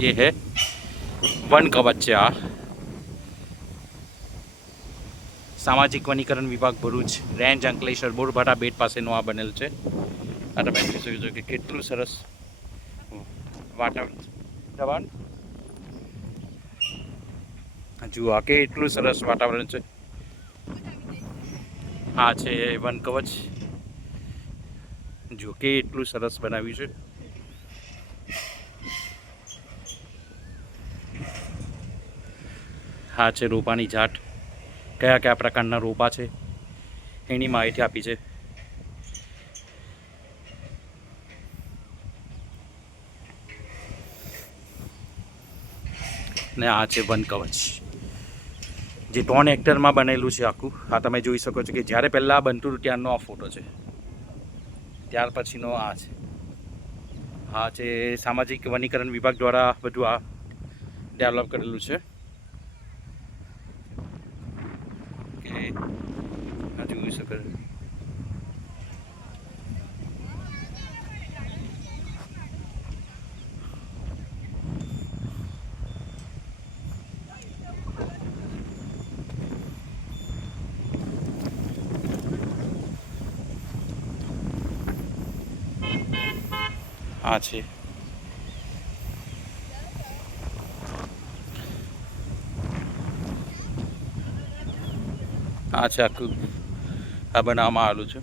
ये है वन कवच છે આ સામાજિક વનીકરણ વિભાગ ભરૂચ રેન્જ અંકલેશ્વર બોરભાટા બેટ પાસેનું આ બનેલ છે. આ તમે જોઈ શકો છો કે કેટલું સરસ વાતાવરણ જુઓ કેટલું સરસ વાતાવરણ છે. આ છે વન કવચ, જો કેટલું સરસ બનાવ્યું છે. આ છે રોપાની ઝાડ, કયા કયા પ્રકારના રોપા છે એની માહિતી આપી છે. ને આ છે વન કવચ, જે 3 હેક્ટરમાં બનેલું છે આખું. આ તમે જોઈ શકો છો કે જ્યારે પહેલાં બનતું હતું ત્યારનો આ ફોટો છે, ત્યાર પછીનો આ છે. આ છે સામાજિક વનીકરણ વિભાગ દ્વારા બધું આ ડેવલપ કરેલું છે. જોઈ શકો આ છે આખું આ બનાવવામાં આવેલું છે.